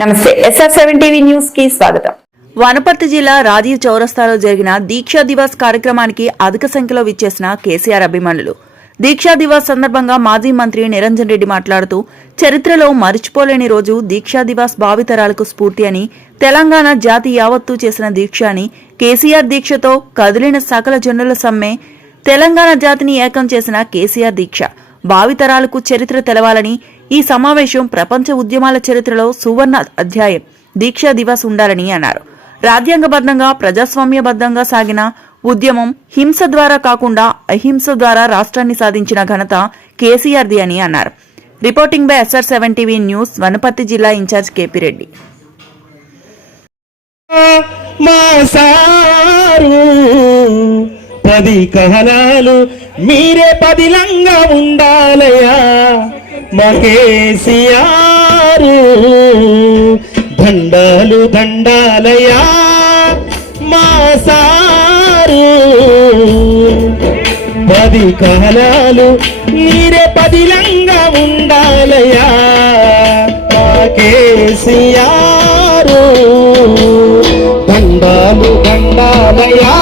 నమస్తే SR seven TV న్యూస్కి స్వాగతం. వనపర్తి జిల్లా రాజీవ్ చౌరస్తాలో జరిగిన దీక్షా దివాస్ కార్యక్రమానికి అధిక సంఖ్యలో విచ్చేసిన కేసీఆర్ అభిమానులు. దీక్షా దివాస్ సందర్భంగా మాజీ మంత్రి నిరంజన్ రెడ్డి మాట్లాడుతూ చరిత్రలో మరిచిపోలేని రోజు దీక్షా దివాస్ భావితరాలకు స్ఫూర్తి అని తెలంగాణ జాతి యావత్తు చేసిన దీక్ష అని కేసీఆర్ దీక్షతో కదిలిన సకల జనుల సమ్మె తెలంగాణ జాతిని ఏకం చేసిన కేసీఆర్ దీక్ష. భావితరాలకు చరిత్ర తెలవాలని ఈ సమావేశం ప్రపంచ ఉద్యమాల చరిత్రలో సువర్ణ అధ్యాయం. దీక్షా దివస్ ఉండాలని అన్నారు. రాజ్యాంగబద్ధంగా ప్రజాస్వామ్యబద్ధంగా సాగిన ఉద్యమం హింస ద్వారా కాకుండా అహింస ద్వారా రాష్ట్రాన్ని సాధించిన ఘనత కేసీఆర్ది అని అన్నారు. Reporting by S R seven TV news Wanaparthy జిల్లా ఇన్ఛార్జ్ కేపీ రెడ్డి. పది కహనాలు మీరే పదిలంగా ఉండాలయా మా దండాలు దండాలయా మా సారు పది కాలాలు మీరే పదిలంగా ఉండాలయా మా దండాలు దండాలయా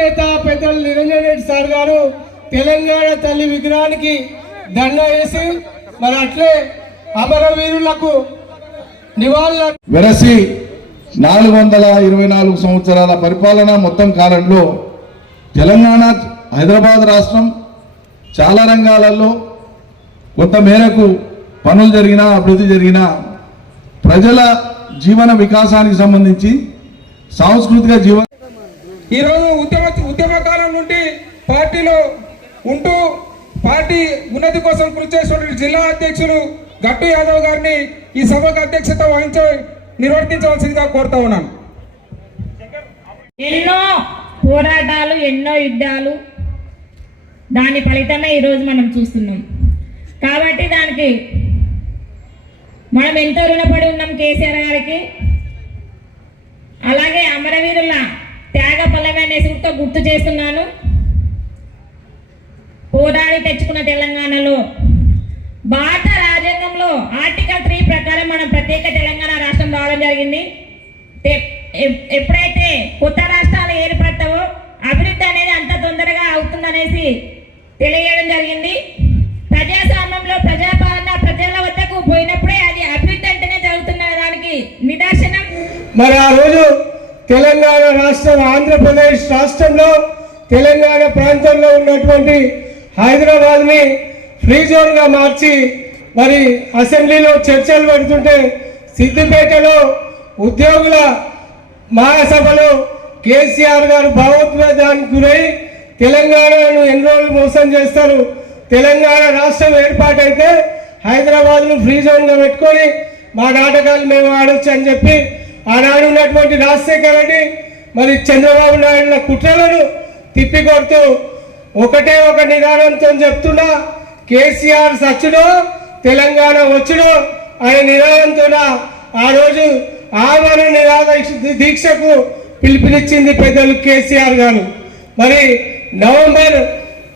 నేత పెద్దలు నిరంజన్ రెడ్డి సార్ గారు తెలంగాణ తల్లి విగ్రహానికి దండ వేసి మరి అట్లే అమరవీరులకు నివాళుల వెరసి నాలుగు వందల ఇరవై నాలుగు సంవత్సరాల పరిపాలన మొత్తం కాలంలో తెలంగాణ హైదరాబాద్ రాష్ట్రం చాలా రంగాలలో కొంత మేరకు పనులు జరిగినా అభివృద్ధి జరిగినా ప్రజల జీవన వికాసానికి సంబంధించి సాంస్కృతిక జీవన ఈరోజు ఉద్యమ పార్టీలో ఉంటూ పార్టీ ఉన్నతి కోసం కృషి చేసిన జిల్లా అధ్యక్షులు గట్టు యాదవ్ గారిని ఈ సభకు అధ్యక్షత వహించ నిర్వర్తించవలసిందిగా కోరుతా ఉన్నాను. ఎన్నో పోరాటాలు ఎన్నో యుద్ధాలు. దాని ఫలితమే ఈరోజు మనం చూస్తున్నాం. కాబట్టి దానికి మనం ఎంతో రుణపడి ఉన్నాం కేసీఆర్ గారికి? అలాగే అమరవీరుల త్యాగ ఫలమే అనే గుర్తు చేస్తున్నాను. పోరాడి తెచ్చుకున్న తెలంగాణలో. భారత రాజ్యాంగంలో ఆర్టికల్ త్రీ ప్రకారం మనం ప్రత్యేక తెలంగాణ రాష్ట్రం రావడం జరిగింది. ఎప్పుడైతే కొత్త రాష్ట్రాలు ఏర్పడతావో అభివృద్ధి అనేది అంత తొందరగా అవుతుందనేసి తెలియజేయడం జరిగింది. ప్రజాస్వామ్యంలో ప్రజాపాలన ప్రజల వద్దకు పోయినప్పుడే అది అభివృద్ధి అంటేనే జరుగుతున్న దానికి నిదర్శనం. మరి ఆ రోజు తెలంగాణ రాష్ట్రం ఆంధ్రప్రదేశ్ రాష్ట్రంలో తెలంగాణ ప్రాంతంలో ఉన్నటువంటి హైదరాబాద్ని ఫ్రీ జోన్గా మార్చి మరి అసెంబ్లీలో చర్చలు పెడుతుంటే సిద్దిపేటలో ఉద్యోగుల మహాసభలో కేసీఆర్ గారు భావోద్వేదానికి గురై తెలంగాణను ఎన్ని రోజులు మోసం చేస్తారు. తెలంగాణ రాష్ట్రం ఏర్పాటైతే హైదరాబాద్ను ఫ్రీ జోన్గా పెట్టుకొని మా నాటకాలు మేము ఆడొచ్చు అని చెప్పి ఆనాడు ఉన్నటువంటి రాజశేఖర్ రెడ్డి మరి చంద్రబాబు నాయుడుల కుట్రలను తిప్పికొడుతూ ఒకటే ఒక నిదానంతో చెప్తున్నా కేసీఆర్ సచ్చుడు తెలంగాణ వచ్చుడో అనే నిదానంతో ఆ రోజు ఆమరణ నిరాద దీక్షకు పిలుపునిచ్చింది పెద్దలు కేసీఆర్ గారు. మరి నవంబర్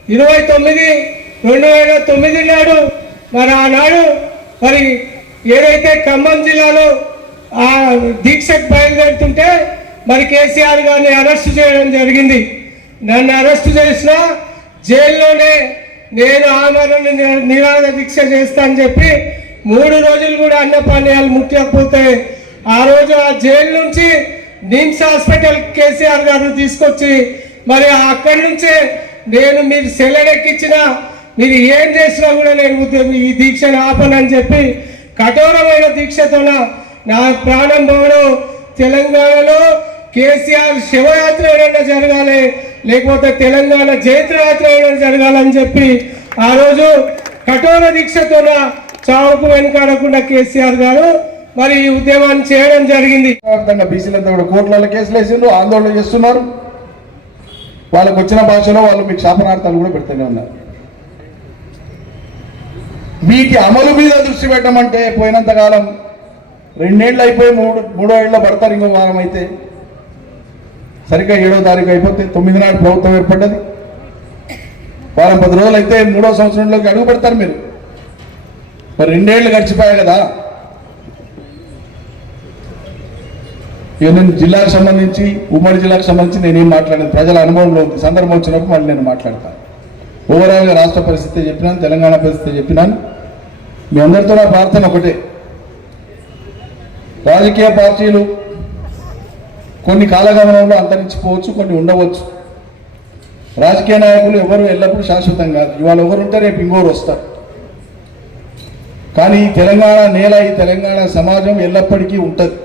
ఇరవై తొమ్మిది రెండు వేల తొమ్మిది నాడు మరి ఆనాడు మరి ఏదైతే ఖమ్మం జిల్లాలో ఆ దీక్షకు బయలుదేరుతుంటే మరి కేసీఆర్ గారిని అరెస్ట్ చేయడం జరిగింది. నన్ను అరెస్ట్ చేసిన జైల్లోనే నేను ఆమరణ నిరాధ దీక్ష చేస్తా అని చెప్పి మూడు రోజులు కూడా అన్న పానీయాలు ముట్టకపోతే ఆ రోజు ఆ జైలు నుంచి నిమ్స్ హాస్పిటల్ కేసీఆర్ గారు తీసుకొచ్చి మరి అక్కడి నుంచే నేను మీరు సెలడెక్కించిన మీరు ఏం చేసినా కూడా నేను ఈ దీక్షను ఆపనని చెప్పి కఠోరమైన దీక్షతోన నా ప్రాణం పోవడం తెలంగాణలో కేసీఆర్ శివయాత్ర ఏదైనా జరగాలి లేకపోతే తెలంగాణ జయత్రయాత్ర జరగాలని చెప్పి ఆ రోజు కఠోర దీక్షతోన చావుకు వెనకాడకుండా కేసీఆర్ గారు మరి ఈ ఉద్యమాన్ని చేయడం జరిగింది. బీసీలంతా కూడా కోర్టులలో కేసులు వేసిండ్రు ఆందోళన చేస్తున్నారు. వాళ్ళకు వచ్చిన భాషలో వాళ్ళు మీకు శాపనార్థాలు కూడా పెడుతూనే ఉన్నారు. వీటి అమలు మీద దృష్టి పెట్టమంటే పోయినంత కాలం రెండేళ్ళు అయిపోయి మూడు మూడో ఏళ్ళ పడతారు ఇంకో వారం అయితే సరిగ్గా ఏడో తారీఖు అయిపోతే తొమ్మిది నాడు ప్రభుత్వం ఏర్పడ్డది. వారం పది రోజులు అయితే మూడో సంవత్సరంలోకి అడుగు పెడతారు మీరు. మరి రెండేళ్ళు గడిచిపోయాయి కదా. ఇక నేను జిల్లాకు సంబంధించి ఉమ్మడి జిల్లాకు సంబంధించి నేనేం మాట్లాడాను ప్రజల అనుభవంలో ఉంది. సందర్భం వచ్చినప్పుడు మళ్ళీ నేను మాట్లాడతాను ఓవరాల్గా రాష్ట్ర పరిస్థితి చెప్పినాను తెలంగాణ పరిస్థితి చెప్పినాను. మీ అందరితో నా ప్రార్థన ఒకటే. రాజకీయ పార్టీలు కొన్ని కాలగమనంలో అంతరించిపోవచ్చు కొన్ని ఉండవచ్చు. రాజకీయ నాయకులు ఎవరు ఎల్లప్పుడూ శాశ్వతం కాదు. ఇవాళ ఎవరు ఉంటే రేపు ఇంకోరు వస్తారు. కానీ ఈ తెలంగాణ నేల ఈ తెలంగాణ సమాజం ఎల్లప్పటికీ ఉంటుంది.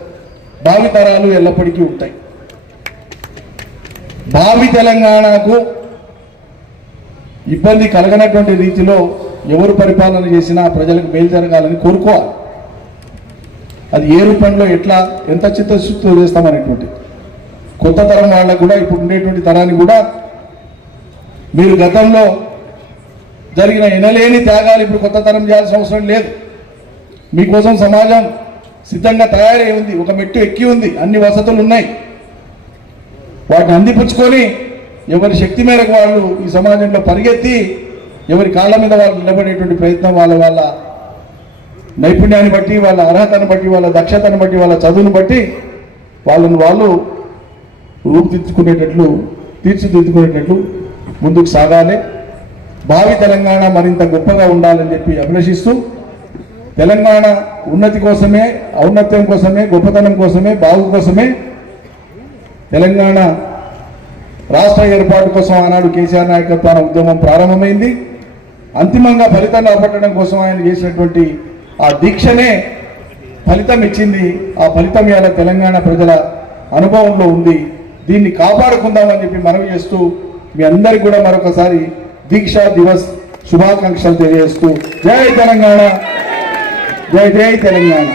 భావి తరాలు ఎల్లప్పటికీ ఉంటాయి. భావి తెలంగాణకు ఇబ్బంది కలగనటువంటి రీతిలో ఎవరు పరిపాలన చేసినా ప్రజలకు మేలు జరగాలని కోరుకోవాలి. అది ఏ రూపంలో ఎట్లా ఎంత చిత్తశుద్ధితో చేస్తామనేటువంటిది. కొత్త తరం వాళ్ళకు కూడా ఇప్పుడు ఉండేటువంటి తరానికి కూడా మీరు గతంలో జరిగిన ఎనలేని త్యాగాలు ఇప్పుడు కొత్త తరం చేయాల్సిన అవసరం లేదు. మీకోసం సమాజం సిద్ధంగా తయారై ఉంది. ఒక మెట్టు ఎక్కి ఉంది. అన్ని వసతులు ఉన్నాయి. వాటిని అందిపుచ్చుకొని ఎవరి శక్తి మేరకు వాళ్ళు ఈ సమాజంలో పరిగెత్తి ఎవరి కాళ్ళ మీద వాళ్ళు నిలబడేటువంటి ప్రయత్నం వాళ్ళ వాళ్ళ నైపుణ్యాన్ని బట్టి వాళ్ళ అర్హతను బట్టి వాళ్ళ దక్షతను బట్టి వాళ్ళ చదువును బట్టి వాళ్ళని వాళ్ళు రూపుదిద్దుకునేటట్లు తీర్చిదిద్దుకునేటట్లు ముందుకు సాగాలి. భావి తెలంగాణ మరింత గొప్పగా ఉండాలని చెప్పి అభిలషిస్తూ తెలంగాణ ఉన్నతి కోసమే ఔన్నత్యం కోసమే గొప్పతనం కోసమే బాగు కోసమే తెలంగాణ రాష్ట్ర ఏర్పాటు కోసం ఆనాడు కేసీఆర్ నాయకత్వాన ఉద్యమం ప్రారంభమైంది. అంతిమంగా ఫలితాన్ని అప్పట్టడం కోసం ఆయన చేసినటువంటి ఆ దీక్షనే ఫలితం ఇచ్చింది. ఆ ఫలితం ఇవాళ తెలంగాణ ప్రజల అనుభవంలో ఉంది. దీన్ని కాపాడుకుందామని చెప్పి మనవి చేస్తూ మీ అందరికి కూడా మరొకసారి దీక్షా దివస్ శుభాకాంక్షలు తెలియజేస్తూ జై తెలంగాణ. జై జై తెలంగాణ.